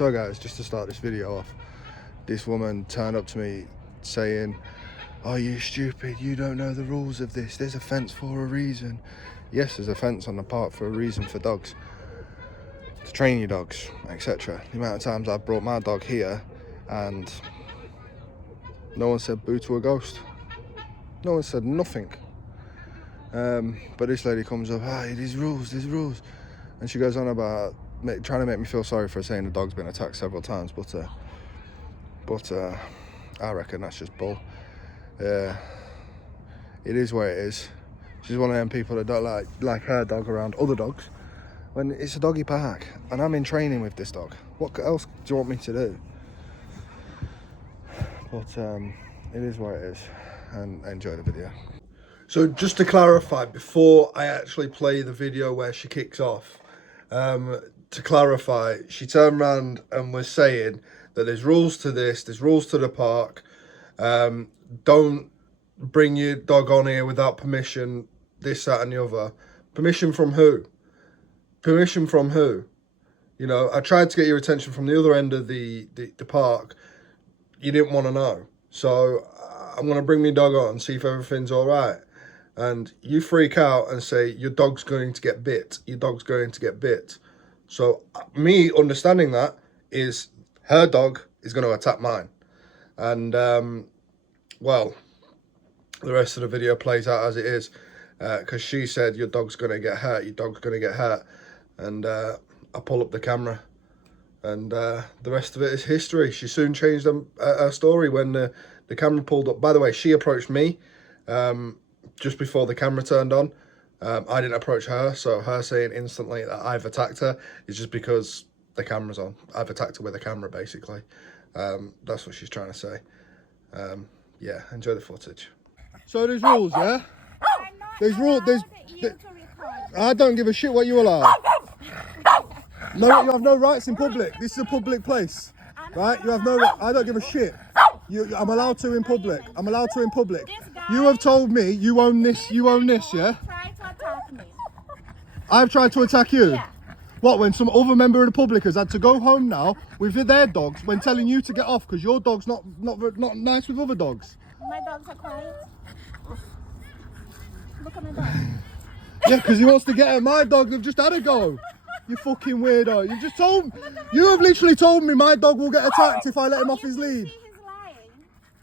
So guys, just to start this video off, this woman turned up to me saying, "Oh, you stupid, you don't know the rules of this. There's a fence for a reason." Yes, there's a fence on the park for a reason for dogs. To train your dogs, etc. The amount of times I've brought my dog here and no one said boo to a ghost. No one said nothing. But this lady comes up, there's rules. And she goes on about trying to make me feel sorry for saying the dog's been attacked several times, but I reckon that's just bull. It is what it is. She's one of them people that don't like her dog around other dogs when it's a doggy park and I'm in training with this dog. What else do you want me to do? But it is what it is, and enjoy the video. So just to clarify, before I actually play the video where she kicks off, to clarify, she turned around and was saying that there's rules to this, there's rules to the park. Don't bring your dog on here without permission, this, that and the other. Permission from who? Permission from who? You know, I tried to get your attention from the other end of the park. You didn't want to know. So I'm going to bring my dog on and see if everything's all right. And you freak out and say, your dog's going to get bit. Your dog's going to get bit. So me understanding that is her dog is going to attack mine. And, well, the rest of the video plays out as it is. Because she said, your dog's going to get hurt. Your dog's going to get hurt. And I pull up the camera. And the rest of it is history. She soon changed her story when the camera pulled up. By the way, she approached me just before the camera turned on. I didn't approach her, so her saying instantly that I've attacked her is just because the camera's on. I've attacked her with a camera, basically. That's what she's trying to say. Yeah, enjoy the footage. So there's rules, yeah? There's rules. I don't give a shit what you allow. No, you have no rights in public. This is a public place, right? You have no right. I don't give a shit. I'm allowed to in public. I'm allowed to in public. You have told me you own this. You own this, yeah? Try to attack me. I've tried to attack you. Yeah. What? When some other member of the public has had to go home now with their dogs when telling you to get off because your dog's not nice with other dogs. My dogs are quiet. Look at my dog. Yeah, because he wants to get at my dog. They've just had a go. You fucking weirdo. You have literally told me my dog will get attacked if I let him off his lead.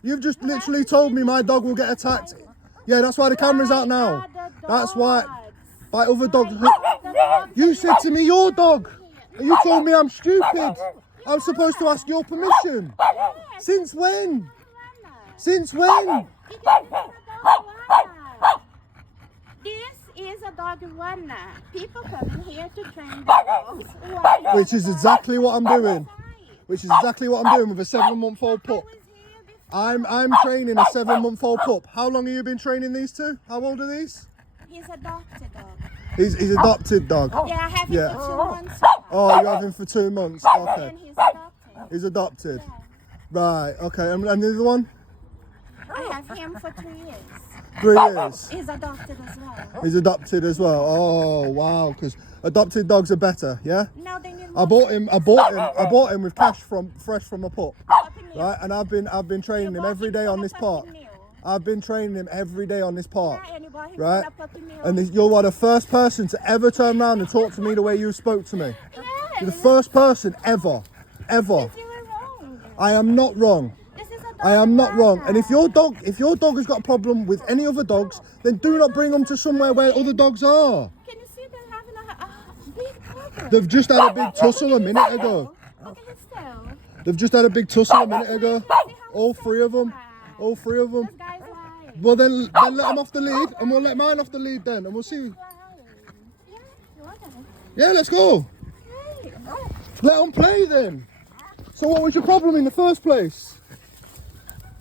You've just literally told me my dog will get attacked. Yeah, that's why the camera's out now. That's why. By other dogs. You said to me your dog. And you told me I'm stupid. I'm supposed to ask your permission. Since when? Since when? This is a dog runner. People come here to train dogs. Which is exactly what I'm doing. Which is exactly what I'm doing with a 7-month-old pup. I'm training a 7-month-old pup. How long have you been training these two? How old are these? He's adopted dog. He's adopted dog. Yeah, I have him for 2 months. Oh, you have him for 2 months. Okay. And he's adopted. He's adopted. Yeah. Right. Okay. And the other one? I have him for 3 years. 3 years. He's adopted as well. He's adopted as well. Oh wow! Because adopted dogs are better. Yeah. No, they need I bought him with cash fresh from a pup. Right. And I've been training him every day on this park. I've been training him every day on this park. Right. And you're the first person to ever turn around and talk to me the way you spoke to me. You're the first person ever. I am not wrong. I am not wrong. And if your dog has got a problem with any other dogs, then do not bring them to somewhere where other dogs are. Can you see they're having a big problem? They've just had a big tussle a minute ago. Look at his tail. They've just had a big tussle a minute ago. All three of them. All three of them. This guy's lying. Well then let them off the lead, and we'll let mine off the lead then, and we'll see. Yeah, you want that? Yeah, let's go. Hey, Let them play then. So what was your problem in the first place?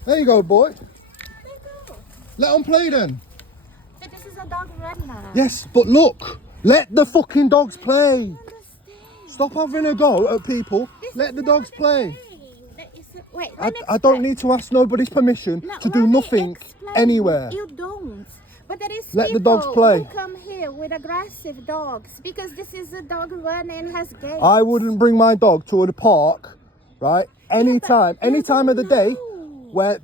There you go, boy. Let them play then. But this is a dog runner. Yes, but look. Let the fucking dogs play. Stop having a go at people. Let the dogs play. I don't need to ask nobody's permission to do nothing anywhere. You don't. But there is Let the people dogs play. who come here with aggressive dogs because this is a dog run and has gates. I wouldn't bring my dog to the park, right? Any time of the day where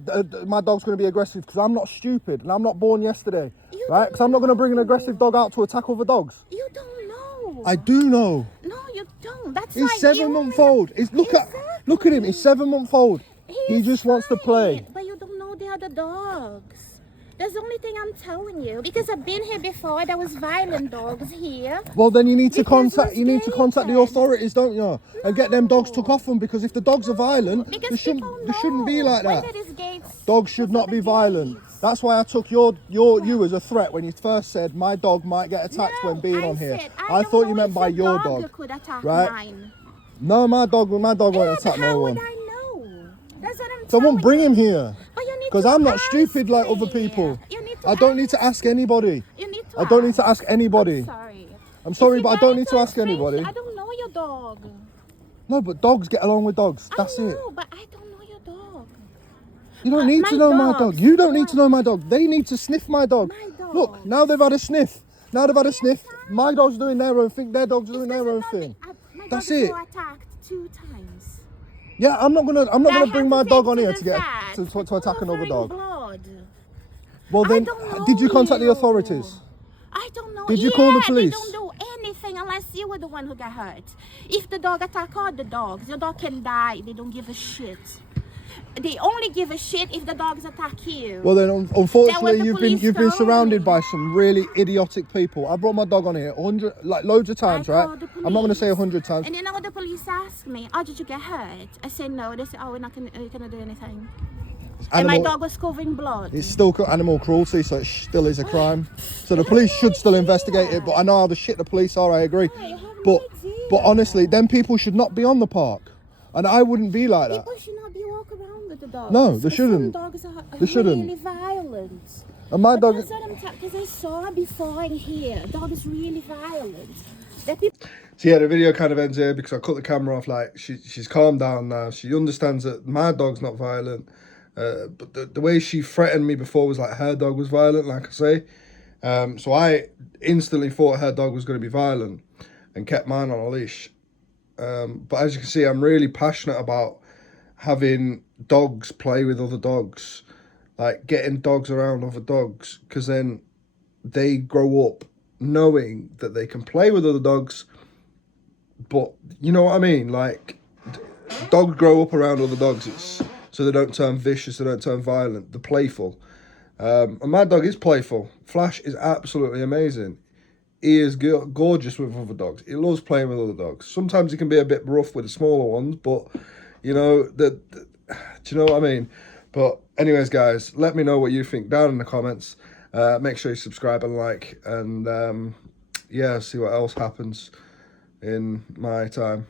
my dog's going to be aggressive, because I'm not stupid and I'm not born yesterday, right? Because I'm not going to bring an aggressive dog out to attack other dogs. You don't know. I do know. No, you don't. That's He's like 7-month-old. Look at him. He's 7-month-old. He just wants to play. But you don't know the other dogs. That's the only thing I'm telling you. Because I've been here before. There was violent dogs here. Well, then you need to Because contact the authorities, don't you? And get them dogs took off them, because if the dogs are violent, they shouldn't be like that. When there is gates, Dogs should not be violent. gates. That's why I took you as a threat when you first said my dog might get attacked when being on here. I thought you meant by your dog, could attack right? Mine. No, my dog won't attack no How one. would I know? That's what I'm So I won't telling bring you. him here. Because I'm not ask stupid like me. other people. You need to I don't need ask. to ask anybody. You need to I don't need to ask anybody. I'm sorry. I'm sorry, If but I you don't guys need to are ask anybody. friends, I don't know your dog. No, but dogs get along with dogs. That's I it. know, but I don't know your dog. You don't need to know my dog. You don't need to know my dog. They need to sniff my dog. My dog. Look, now they've had a sniff. My dog's doing their own thing. Their dog's doing their own thing. My That's dog it. was attacked 2 times. Yeah, I'm not gonna bring my dog on here to get to to attack another dog. Blood. Well then, I don't did you know contact the you. authorities? I don't know. Did you call the They police? don't do anything unless you were the one who got hurt. If the dog attack other dogs, your dog can die. They don't give a shit. They only give a shit if the dogs attack you. Well then, unfortunately, the you've police been told surrounded me. by some really idiotic people. I brought my dog on here loads of times, I right? called the I'm not gonna say police. 100 times. And then all the police asked me, "Oh, did you get hurt?" I said no. They said, "Oh, we're not gonna do anything." And my dog was covered in blood. It's still animal cruelty, so it still is a crime. So the police should still investigate it. But I know how the shit the police are. I agree. But honestly, then people should not be on the park, and I wouldn't be like that. People should not be walking around with the dogs. No, they shouldn't. Some dogs are They shouldn't. really violent. And my dog. That's what I'm talking, because I saw before in here, dog is really violent. That people. So yeah, the video kind of ends here because I cut the camera off. Like she's calmed down now. She understands that my dog's not violent. But the way she threatened me before was like her dog was violent, like I say. So I instantly thought her dog was going to be violent and kept mine on a leash. But as you can see, I'm really passionate about having dogs play with other dogs, like getting dogs around other dogs, because then they grow up knowing that they can play with other dogs. But you know what I mean? Like, dogs grow up around other dogs. So they don't turn vicious, they don't turn violent, they're playful. And my dog is playful. Flash is absolutely amazing. He is gorgeous with other dogs. He loves playing with other dogs. Sometimes he can be a bit rough with the smaller ones, but, you know, do you know what I mean? But anyways, guys, let me know what you think down in the comments. Make sure you subscribe and like, and yeah, see what else happens in my time.